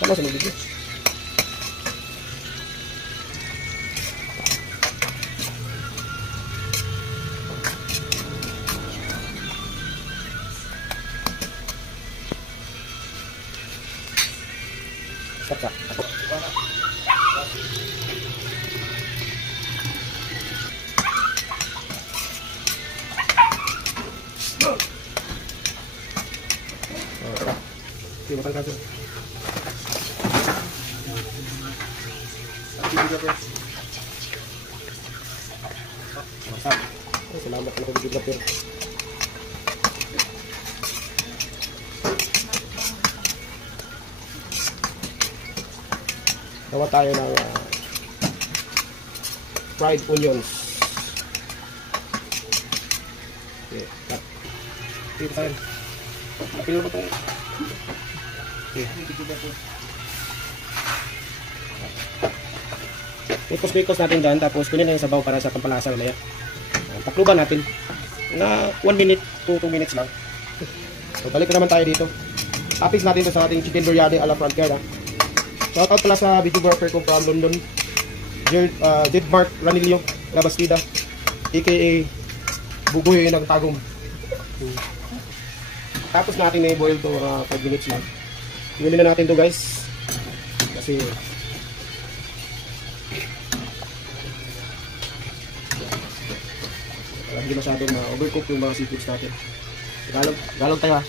Sama sa video. Stop. Okay, makan kaso. Masak. Salamat na videographer. Gawa tayo ng fried onions. Okay, cut. Dito tayo. Kapil mo ito. Okay. Bikos natin dyan, tapos kunin na yung sabaw para sa pampalasa ulit. Takluban natin na 1 minute to 2 minutes lang. So balik na naman tayo dito. Toppings natin ito sa ating chicken biryani a la Francard. Shoutout pala sa videographer ko from London, Jedmark Ranilio Labastida, aka Bugoy ng Tagum. Tapos natin na i-boil to 5 minutes lang. Inumin na natin to guys. Kasi hindi masyadong overcook yung mga seafoods natin. Galog tayo ha.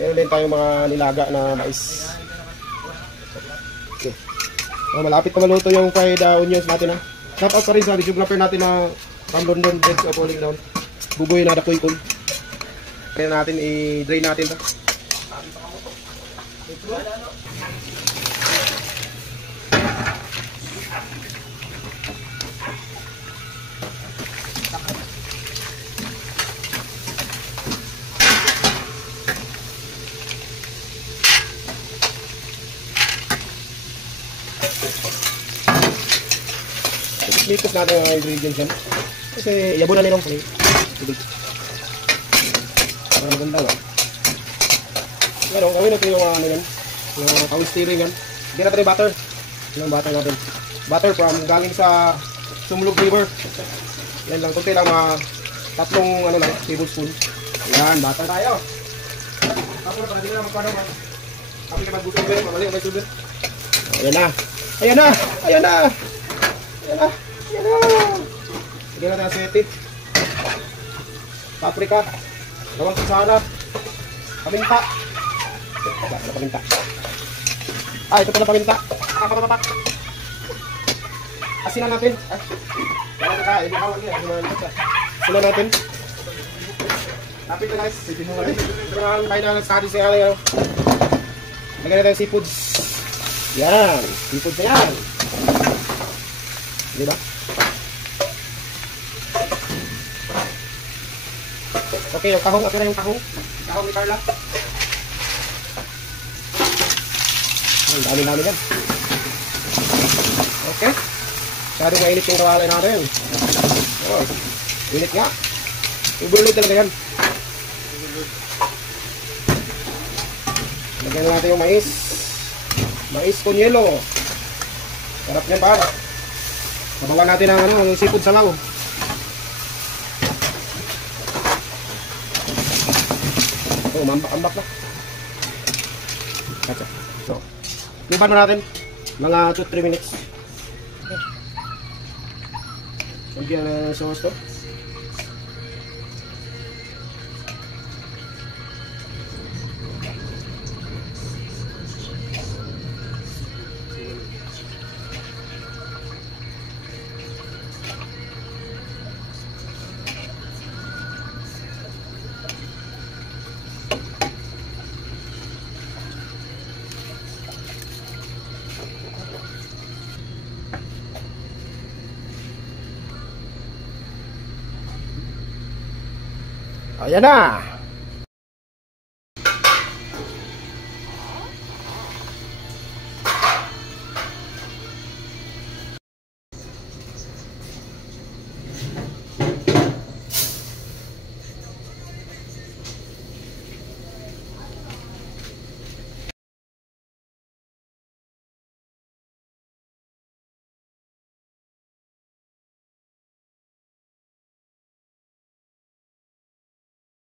Meron din tayong mga nilaga na mais. Okay. So, malapit na maluto yung fried onions natin ha. Shout out pa rin sa videographer natin na from London, Beds of Falling Down. Bugoy na dakoy-koy. Kaya natin i-drain natin ito. Mix natin ang ingredients yan. Kasi yabo na nilong tubig. Para maganda ba? Pero gawin natin yung ano yan. Yung kawis steering yan. Hindi natin yung butter. Yung butter natin. Butter from galing sa Sumlog River. Yan lang. Kunti lang tatlong ano lang, tablespoon. Yan, butter tayo. Tapos para hindi na magpano ba? Kapag ka mag-gusto ba? Mamali, may sugar. Ayan na. Ayan na. Ayan na. Ayan na. Ayan na. Lagyan natin ang seti. Paprika. Gawang susana. Paminta. Wala paminta. Ah, ito pala paminta. Kakapatapak. Asinan natin. Wala ka. Hindi ka lagi. Asinan natin. Lapit na guys. Sige mo nga. Ito na kayo na nag-study sa kaya. Lagyan natin seafoods. Yan. Seafoods na yan. Diba? Okay, yung kahong. Okay na yung kahong. Kahong ni Carla. Ang dami-dami yan. Okay. Masyado mainit yung kawalay natin. Oh, init nga. Overload talaga yan. Lagyan natin yung mais. Mais con yelo. Sarap niyan pa. Sabawan natin ang ano, seafood salang. Oh, mambak-ambak na. Gotcha. So, luban mo natin mga 2-3 minutes. Okay. Lagyan na ng sauce to. Ayan na.